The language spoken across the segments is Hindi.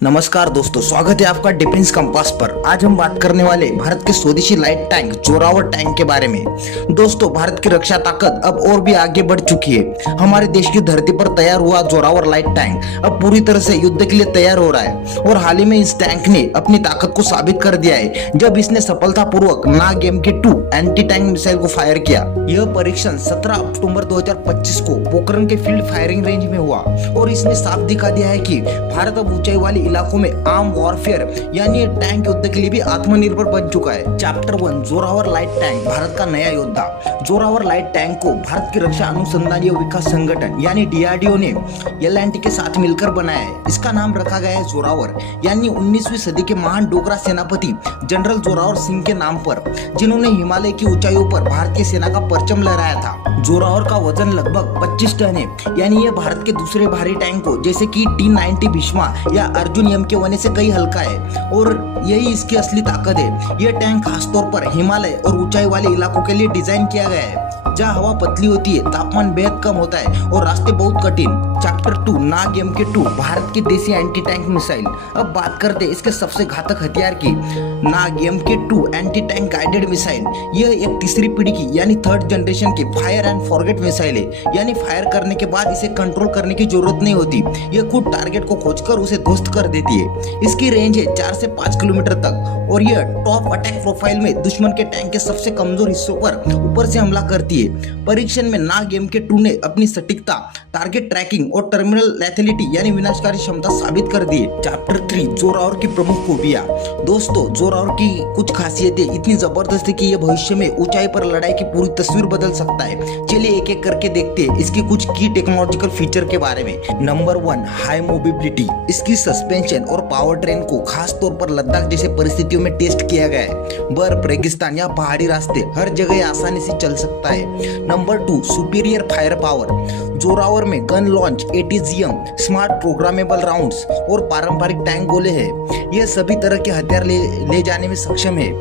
नमस्कार दोस्तों, स्वागत है आपका डिफेंस कंपास पर। आज हम बात करने वाले भारत के स्वदेशी लाइट टैंक जोरावर टैंक के बारे में। दोस्तों, भारत की रक्षा ताकत अब और भी आगे बढ़ चुकी है। हमारे देश की धरती पर तैयार हुआ जोरावर लाइट टैंक अब पूरी तरह से युद्ध के लिए तैयार हो रहा है और हाल ही में इस टैंक ने अपनी ताकत को साबित कर दिया है जब इसने सफलतापूर्वक नाग MK2 एंटी टैंक मिसाइल को फायर किया। यह परीक्षण 17 अक्टूबर 2025 को पोखरण के फील्ड फायरिंग रेंज में हुआ और इसने साफ दिखा दिया है कि भारत अब ऊंचाई वाली इलाकों में आर्म वॉरफेयर यानी टैंक युद्ध के लिए भी आत्मनिर्भर बन चुका है। Chapter 1 Zorawar light tank, Bharat का नया योद्धा। जोरावर लाइट टैंक को भारत की रक्षा अनुसंधान एवं विकास संगठन यानी DRDO ने L&T के साथ मिलकर बनाया है। इसका नाम रखा गया है जोरावर, यानी 19वीं सदी के महान डोगरा सेनापति जनरल जोरावर सिंह के नाम पर, जिन्होंने हिमालय की ऊंचाइयों पर भारतीय सेना का परचम लहराया था। जोरावर का वजन लगभग 25 टन है, यानी यह भारत के दूसरे भारी टैंकों जैसे कि T-90 भीष्मा या अर्जुन MK1 से कई हल्का है और यही इसकी असली ताकत है। यह टैंक खासतौर पर हिमालय और ऊंचाई वाले इलाकों के लिए डिजाइन किया गया है, जहाँ हवा पतली होती है, तापमान बेहद कम होता है और रास्ते बहुत कठिन। चैप्टर 2 नाग MK2, भारत की देसी एंटी टैंक मिसाइल। अब बात करते हैं इसके सबसे घातक हथियार की। नाग MK2 anti tank guided missile, यह एक तीसरी पीढ़ी की यानी थर्ड जनरेशन की फायर एंड फॉरगेट मिसाइल है, यानी फायर करने के बाद इसे कंट्रोल करने की जरूरत नहीं होती। यह खुद टारगेट को खोजकर उसे ध्वस्त कर देती है। इसकी रेंज है 4 से 5 किलोमीटर तक और यह टॉप अटैक प्रोफाइल में दुश्मन के टैंक के सबसे कमजोर हिस्सों पर ऊपर से हमला करती है। परीक्षण में नाग MK2 ने अपनी सटीकता, टारगेट ट्रैकिंग और टर्मिनल लेथेलिटी यानी विनाशकारी क्षमता साबित कर दी है। चैप्टर 3 जोरावर की प्रमुख खूबियां। दोस्तों, जोरावर की कुछ खासियतें इतनी जबरदस्त है कि यह भविष्य में ऊंचाई पर लड़ाई की पूरी तस्वीर बदल सकता है। चलिए एक एक करके देखते हैं इसकी कुछ की टेक्नोलॉजिकल फीचर के बारे में। Number 1, high mobility. इसकी सस्पेंशन और पावर ट्रेन को खास तौर पर लद्दाख जैसे परिस्थितियों में टेस्ट किया गया है। बर्फ, रेगिस्तान या पहाड़ी रास्ते हर जगह आसानी से चल सकता है। Number 2, superior fire power. Zorawar में gun launch, ATGM, smart programmable rounds और पारंपरिक टैंक गोले हैं। यह सभी तरह के हथियार ले जाने में सक्षम है।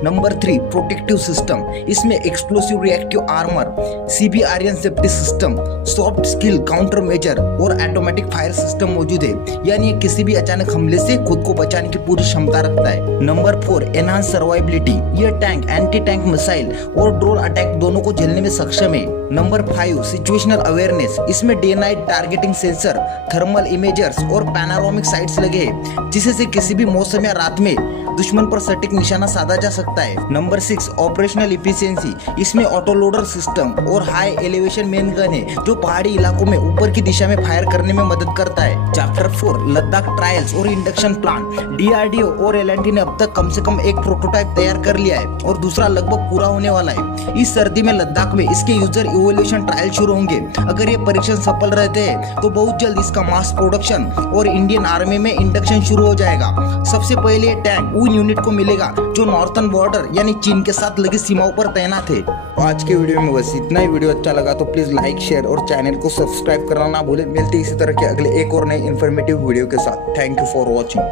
Number 3, protective system. इसमें explosive reactive armour, CBRN safety system, soft skill counter measure और ऑटोमेटिक फायर सिस्टम मौजूद है, यानी किसी भी अचानक हमले से खुद को बचाने की पूरी क्षमता रखता है। Number 4, enhance survivability. यह टैंक एंटी टैंक मिसाइल और ड्रोन अटैक दोनों को झेलने में सक्षम है। Number 5, situational awareness. इसमें day night targeting sensor, thermal imagers और पैनारोमिक साइट्स लगे हैं, जिससे किसी भी मौसम या रात में दुश्मन पर सटीक निशाना साधा जा सकता है। Number 6, operational efficiency. इसमें ऑटो लोडर सिस्टम और हाई एलिवेशन मेन गन है, जो पहाड़ी इलाकों में ऊपर की दिशा में फायर करने में मदद करता है। चैप्टर 4, लद्दाख ट्रायल्स और इंडक्शन प्लान। DRDO और L&T ने अब तक कम से कम एक प्रोटोटाइप तैयार कर लिया है और दूसरा लगभग पूरा होने वाला है। इस सर्दी में लद्दाख में इसके यूजर इवोल्यूशन ट्रायल शुरू होंगे। अगर ये परीक्षण सफल रहते हैं तो बहुत जल्द इसका मास प्रोडक्शन और इंडियन आर्मी में इंडक्शन शुरू हो जाएगा। सबसे पहले टैंक उन यूनिट को मिलेगा जो नॉर्थर्न बॉर्डर यानी चीन के साथ लगी सीमाओं पर तैनात है। आज के वीडियो में बस इतना ही। वीडियो अच्छा लगा तो प्लीज लाइक, शेयर और चैनल को सब्सक्राइब करना ना भूलें। मिलते इसी तरह के अगले एक और नए इन्फॉर्मेटिव वीडियो के साथ। Thank you for watching.